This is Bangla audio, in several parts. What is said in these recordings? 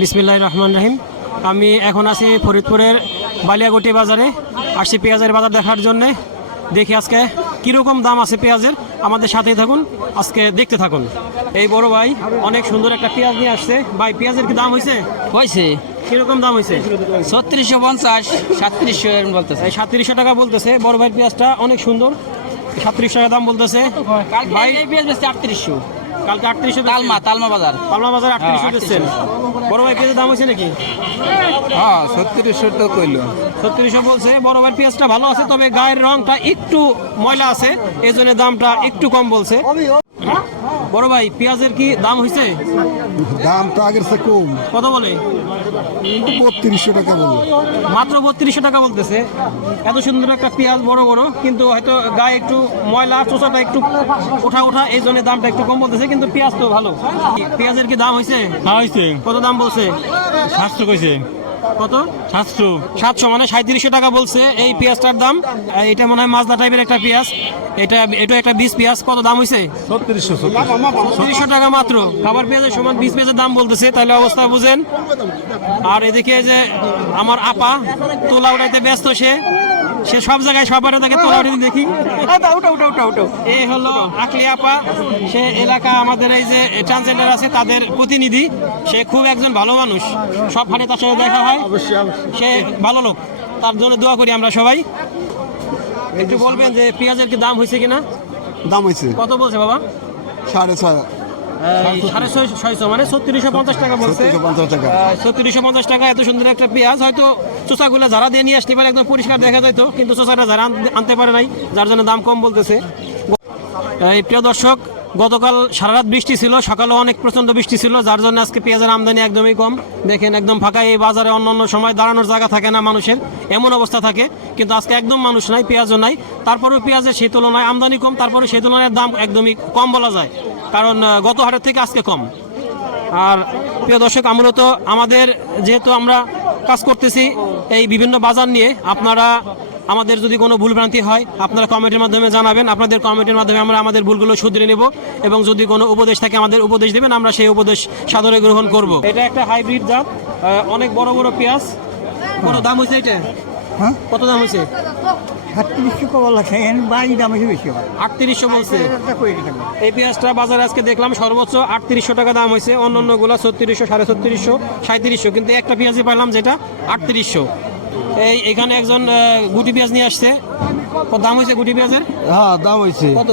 বিসমিল্লাহ রহমান রাহিম। আমি এখন আছি ফরিদপুরের বালিয়াগুটি বাজারে। আসছি পেঁয়াজের বাজার দেখার জন্যে। দেখি আজকে কীরকম দাম আছে পেঁয়াজের। আমাদের সাথেই থাকুন আজকে দেখতে থাকুন। এই বড় ভাই অনেক সুন্দর একটা পেঁয়াজ নিয়ে আসছে। ভাই পেঁয়াজের কি দাম হয়েছে হয়েছে কীরকম দাম হয়েছে ছত্রিশশো পঞ্চাশ সাতত্রিশশো এরকম বলতেছে। সাতত্রিশশো টাকা বলতেছে। বড় ভাইয়ের পেঁয়াজটা অনেক সুন্দর। সাতত্রিশশো টাকা দাম বলতেছে। ভাই পেঁয়াজ আটত্রিশশো। কালকে আটত্রিশশো তালমা তালমা বাজার। তালমা বাজার আটত্রিশশো হ্যাঁ, দিচ্ছেন বড় ভাই পেঁয়াজের দাম হয়েছে নাকি? হ্যাঁ ছত্রিশশো তো কইলো। ছত্রিশশো বলছে বড় ভাই পেঁয়াজটা ভালো আছে তবে গায়ের রংটা একটু ময়লা আছে এই জন্য দামটা একটু কম বলছে। বড় ভাই পেঁয়াজের কি দাম হয়েছে? দাম তো আগের চেয়ে কম। কত বলে? বত্রিশশো টাকা বলল। মাত্র বত্রিশশো টাকা বলতেছে। এত সুন্দর একটা পেঁয়াজ বড় বড় কিন্তু হয়তো গায়ে একটু ময়লা চোষাটা একটু ওঠা ওঠা এই জন্য দামটা একটু কম বলতেছে কিন্তু পেঁয়াজ তো ভালো। পেঁয়াজের কি দাম হয়েছে হ্যাঁ হয়েছে কত দাম বলছে? সাতশো কইছে। কত? সাতশো। সাতশো মানে সাঁত্রিশশো টাকা বলছে। এই পেঁয়াজটার দাম এটা মনে হয় মাজদা টাইপের একটা পেঁয়াজ। এটা এটা একটা বিশ পেঁয়াজ। কত দাম হয়েছে ছত্রিশশো টাকা মাত্র। খাবার পেঁয়াজের সমান বিশ পেঁয়াজের দাম বলতেছে। তাহলে অবস্থা বুঝেন। আর এদিকে যে আমার আপা তোলা উঠাইতে ব্যস্ত সে। সে সব জায়গায় সবার তাকে তোলা দেখি। উঠো, উঠো, উঠো, উঠো, উঠো। এই হলো আকলি আপা। সে এলাকা আমাদের এই যে ট্রান্সজেন্ডার আছে তাদের প্রতিনিধি। সে খুব একজন ভালো মানুষ। সব হাটে তার সাথে দেখা হয়। সে ভালো লোক। তার জন্য দোয়া করি আমরা সবাই। একটু বলবেন যে পেঁয়াজের কি দাম হয়েছে কিনা? দাম হয়েছে। কত বলছে বাবা? সাড়ে ছয়। সাড়ে ছয় ছয়শো মানে ছত্রিশশো পঞ্চাশ টাকা বলছে। ছত্রিশশো পঞ্চাশ টাকা। ছত্রিশশো পঞ্চাশ টাকা এত সুন্দর একটা পেঁয়াজ। হয়তো চোষাগুলো যারা দিয়ে নিয়ে আসতে পারে একদম পরিষ্কার দেখা যেত কিন্তু চোষাটা যারা আনতে- আনতে পারে নাই যার জন্য দাম কম বলতেছে। এই প্রিয় দর্শক গতকাল সারা রাত বৃষ্টি ছিল সকালে অনেক প্রচণ্ড বৃষ্টি ছিল যার জন্য আজকে পেঁয়াজের আমদানি একদমই কম। দেখেন একদম ফাঁকা এই বাজারে অন্য অন্য সময় দাঁড়ানোর জায়গা থাকে না মানুষের এমন অবস্থা থাকে। কিন্তু আজকে একদম মানুষ নাই পেঁয়াজও নাই। তারপরেও পেঁয়াজের সেই তুলনায় আমদানি কম তারপরে সেই তুলনায় দাম একদমই কম বলা যায়। কারণ গত হাটের থেকে আজকে কম। আর প্রিয় দর্শক আমরা তো আমাদের যেহেতু আমরা কাজ করতেছি এই বিভিন্ন বাজার নিয়ে আপনারা আমাদের যদি কোনো ভুলভ্রান্তি হয় আপনারা কমেন্টের মাধ্যমে জানাবেন। আপনাদের কমেন্টের মাধ্যমে আমরা আমাদের ভুলগুলো শুধরে নেব এবং যদি কোনো উপদেশ থাকে আমাদের উপদেশ দেবেন আমরা সেই উপদেশ সাদরে গ্রহণ করব। এটা একটা হাইব্রিড জাত অনেক বড় বড় পেঁয়াজ। কত দাম হয়েছে এটা? হ্যাঁ? কত দাম হয়েছে? সাতত্রিশশো লাগছে এখানে বাড়ি দাম হয়েছে বেশি হয় আটত্রিশশো বলছে। এই পেঁয়াজটা বাজারে আজকে দেখলাম সর্বোচ্চ আটত্রিশশো টাকা দাম হয়েছে অন্য অন্যগুলো ছত্রিশশো সাড়ে ছত্রিশশো সাঁত্রিশশো কিন্তু একটা পেঁয়াজই পাইলাম যেটা আটত্রিশশো। এই এখানে একজন গুটি পেঁয়াজ নিয়ে আসছে। কত দাম হয়েছে গুটি পেঁয়াজের? হ্যাঁ দাম হয়েছে। কত?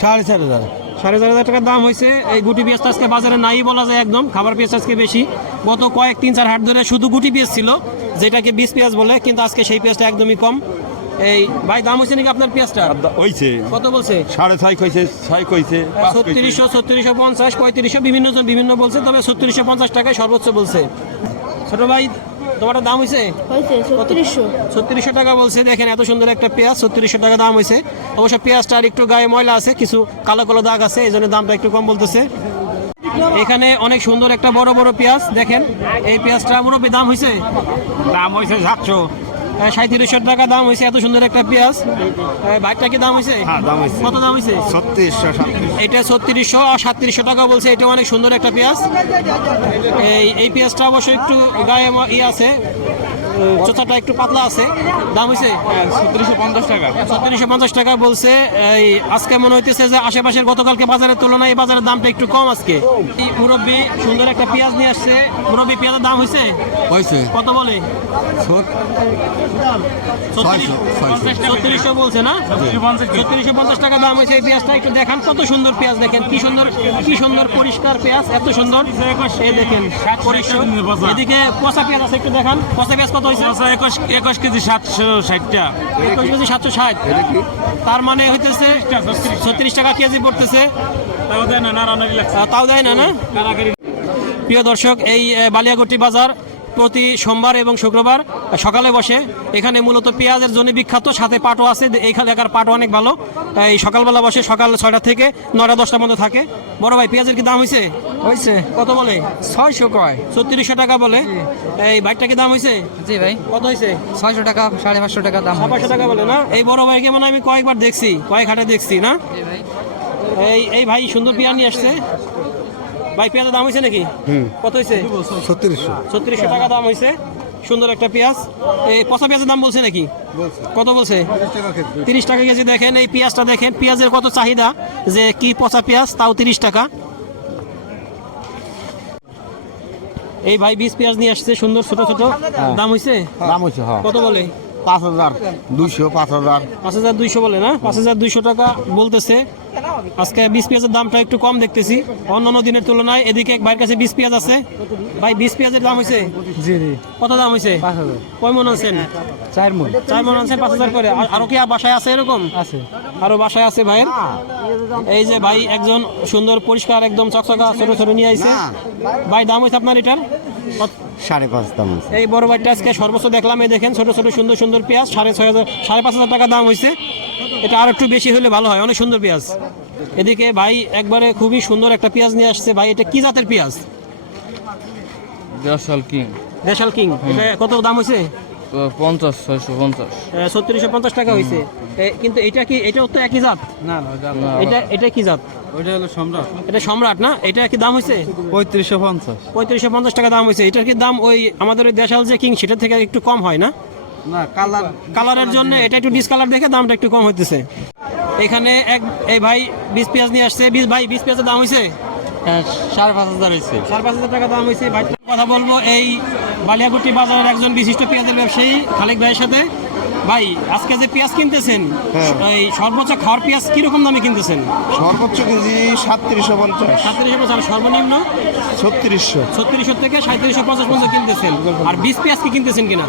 সাড়ে চার হাজার। সাড়ে চার হাজার টাকার দাম হয়েছে। এই গুটি পেঁয়াজটা আজকে বাজারে নাই বলা যায় একদম খাবার পেঁয়াজ আজকে বেশি। গত কয়েক তিন চার হাট ধরে শুধু গুটি পেঁয়াজ ছিল যেটাকে বিষ পেঁয়াজ বলে কিন্তু আজকে সেই পেঁয়াজটা একদমই কম। এই ভাই দাম হয়েছে নাকি আপনার পেঁয়াজটা হয়েছে কত বলছে? সাড়ে ছয় কইছে ছয় কইছে ছত্রিশশো ছত্রিশশো পঞ্চাশ পঁয়ত্রিশশো বিভিন্ন জন বিভিন্ন বলছে তবে ছত্রিশশো পঞ্চাশ টাকায় সর্বোচ্চ বলছে। ছোট ভাই তোমার দাম হয়েছে ছত্রিশশো। ছত্রিশশো টাকা বলছে দেখেন এত সুন্দর একটা পেঁয়াজ ছত্রিশশো টাকা দাম হয়েছে অবশ্য পেঁয়াজটা আর একটু গায়ে ময়লা আছে কিছু কালো কালো দাগ আছে এই জন্য দামটা একটু কম বলতেছে। এখানে অনেক সুন্দর একটা বড় বড় পেঁয়াজ দেখেন এই পেঁয়াজটা মুরব্বী দাম হয়েছে দাম হয়েছে সাতশো। সাঁত্রিশশো টাকা দাম হয়েছে এত সুন্দর একটা পেঁয়াজ। বাইকটা কি দাম হয়েছে? হ্যাঁ, দাম হয়েছে। কত দাম হয়েছে? ছত্রিশশো এটা ছত্রিশশো আর সাতত্রিশশো টাকা বলছে এটা অনেক সুন্দর একটা পেঁয়াজ। এই এই পেঁয়াজটা অবশ্যই একটু গায়ে ইয়ে ই আছে। চোচাটা একটু পাতলা আছে। দাম হয়েছে ছত্রিশশো পঞ্চাশ টাকা। ছত্রিশশো পঞ্চাশ টাকা বলছে এই আজকে মনে হইতেছে যে আশেপাশের গতকালকে বাজারের তুলনায় এই বাজারের দামটা একটু কম আজকে। মুরব্বী সুন্দর একটা পেঁয়াজ নিয়ে আসছে। মুরব্বী পেঁয়াজের দাম হয়েছে হয়েছে কত বলে। ছত্রিশশো বলছে না? ছত্রিশশো পঞ্চাশ টাকা। দাম হয়েছে এই পেঁয়াজটা। একটু দেখান কত সুন্দর পেঁয়াজ দেখেন। কি সুন্দর কি সুন্দর পরিষ্কার পেঁয়াজ এত সুন্দর। এই দেখেন। পরিষ্কার। এদিকে পচা পেঁয়াজ আছে একটু দেখান। পচা পেঁয়াজ কত হয়েছে? একুশ একুশ কেজি সাতশো ষাটটা একুশ কেজি সাতশো ষাট। তার মানে হইতেছে ছত্রিশ টাকা কেজি পড়তেছে। তাও দেয় না না তাও দেয় না না? প্রিয় দর্শক এই বালিয়াগটি বাজার প্রতি সোমবার এবং শুক্রবার সকালে বসে। এখানে মূলত পেঁয়াজের জন্য বিখ্যাত সাথে পাটও আছে। এই এলাকার পাটও অনেক ভালো। এই সকালবেলা বসে সকাল ছয়টা থেকে নয়টা দশটার মধ্যে থাকে। বড় ভাই পেঁয়াজের কি দাম হয়েছে হয়েছে কত বলে? ছয়শো কয়। ছত্রিশশো টাকা বলে। এই বাইকটা কি দাম হয়েছে জি ভাই। কত হয়েছে ছয়শো টাকা সাড়ে পাঁচশো টাকা দাম পাঁচশো টাকা বলে না? এই বড় ভাইকে মানে আমি কয়েকবার দেখছি। কয়েক হাটে দেখছি না? এই এই ভাই সুন্দর পেঁয়াজ নিয়ে আসছে। ভাই পেঁয়াজের দাম হয়েছে নাকি? কত হয়েছে? ছত্রিশশো। ছত্রিশশো টাকা দাম হয়েছে। সুন্দর একটা পেঁয়াজ। এই পচা পেঁয়াজের দাম বলছে নাকি? কত বলছে? তিরিশ টাকা কেজি। দেখেন এই পেঁয়াজটা দেখেন পেঁয়াজের কত চাহিদা? যে কি পচা পেঁয়াজ তাও তিরিশ টাকা। এই ভাই বিশ পেঁয়াজ নিয়ে আসছে সুন্দর ছোট ছোট। দাম হয়েছে? দাম হচ্ছে হ্যাঁ। কত বলে? পাঁচ হাজার দুইশো পাঁচ হাজার। পাঁচ হাজার দুইশো বলে না? পাঁচ হাজার দুইশো টাকা বলতেছে। আজকে বিশ পেঁয়াজের দামটা একটু কম দেখতেছি। অন্যান্য দিনের তুলনায় এদিকে এক ভাইয়ের কাছে বিশ পেঁয়াজ আছে। ভাই বিশ পেঁয়াজের দাম হয়েছে? জি জি। কত দাম হয়েছে? পাঁচ হাজার। কয় মন আনছেন? চার মন। চার মন আনছেন পাঁচ হাজার করে। আর- কি আর বাসায় আছে এরকম? আছে। আরও বাসায় আছে ভাইয়ের? এই যে ভাই একজন সুন্দর পরিষ্কার একদম চকচকা ছোট ছোট নিয়ে আইছে। ভাই দাম হয়েছে আপনার এটার? সাড়ে পাঁচ দাম এই বড় ভাইটা আজকে সর্বোচ্চ দেখলাম এই দেখেন ছোট ছোট সুন্দর সুন্দর পেঁয়াজ সাড়ে ছয় হাজার সাড়ে পাঁচ হাজার টাকা দাম হয়েছে এটা আর একটু বেশি হলে ভালো হয় অনেক সুন্দর পেঁয়াজ। এদিকে ভাই একবারে খুবই সুন্দর একটা পেঁয়াজ নিয়ে আসছে। ভাই এটা কি জাতের পেঁয়াজ? জসল কিং। দেশাল কিং। এটা কত দাম হয়েছে পঞ্চাশ ছয়শো পঞ্চাশ। ছত্রিশশো পঞ্চাশ টাকা হয়েছে কিন্তু এটা কি এটাও তো একই জাত? না না। এটা এটা কি জাত? ওইটা হলো সম্রাট। এটা সম্রাট না? এটা কি দাম হয়েছে পঁয়ত্রিশশো পঞ্চাশ। পঁয়ত্রিশশো পঞ্চাশ টাকা দাম হয়েছে এটার কি দাম ওই আমাদের ওই দেশাল যে কিং সেটার থেকে একটু কম হয় না? না কালার কালারের জন্য এটা একটু ডিসকালার দেখে দামটা একটু কম হইতেছে। এখানে এক এই ভাই বিশ পেঁয়াজ নিয়ে আসছে। বিশ ভাই বিশ পেঁয়াজের দাম হয়েছে সাড়ে পাঁচ হাজার হয়েছে চার পাঁচ হাজার টাকা দাম হয়েছে ভাই কথা বলব এই বালিয়াগুটি বাজারের একজন বিশিষ্ট পেঁয়াজের ব্যবসায়ী খালেক ভাইয়ের সাথে। ভাই আজকে যে পেঁয়াজ কিনতেছেন এই সর্বোচ্চ খাওয়ার পেঁয়াজ কীরকম দামে কিনতেছেন? সর্বোচ্চ কেজি সাতত্রিশশো পঞ্চাশ। সাতত্রিশশো পঞ্চাশ সর্বনিম্ন? ছত্রিশশো। ছত্রিশশো থেকে সাঁত্রিশশো পঞ্চাশ পর্যন্ত কিনতেছেন। আর বিশ পেঁয়াজ কি কিনতেছেন কিনা?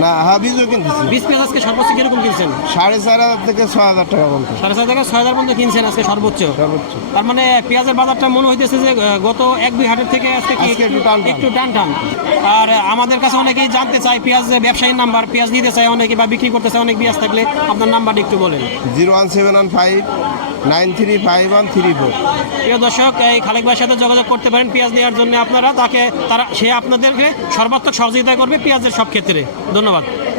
না বীজও কিনতেছি। বিশ পেঁয়াজ আজকে সর্বোচ্চ কীরকম কিনছেন? সাড়ে চার হাজার থেকে ছয় হাজার টাকা পর্যন্ত। সাড়ে ছয় থেকে ছয় হাজার পর্যন্ত কিনছেন আজকে সর্বোচ্চ? সর্বোচ্চ। তার মানে পেঁয়াজের বাজারটা মনে হইতেছে যে গত এক দুই হাটের থেকে আজকে কি একটু টান। একটু টান টান আর আমাদের কাছে অনেকেই জানতে চায় পেঁয়াজ ব্যবসায়ীর নাম্বার পেঁয়াজ নিতে চায় অনেকে বা বিক্রি করতে চায় অনেক পেঁয়াজ থাকলে আপনার নাম্বারটা একটু বলেন। Zero one seven one five nine three five one three four. প্রিয় দর্শক এই খালেক ভাইয়ের সাথে যোগাযোগ করতে পারেন পেঁয়াজ নেওয়ার জন্য আপনারা। তাকে তারা সে আপনাদেরকে সর্বাত্মক সহযোগিতা করবে পেঁয়াজের সব ক্ষেত্রে। ধন্যবাদ।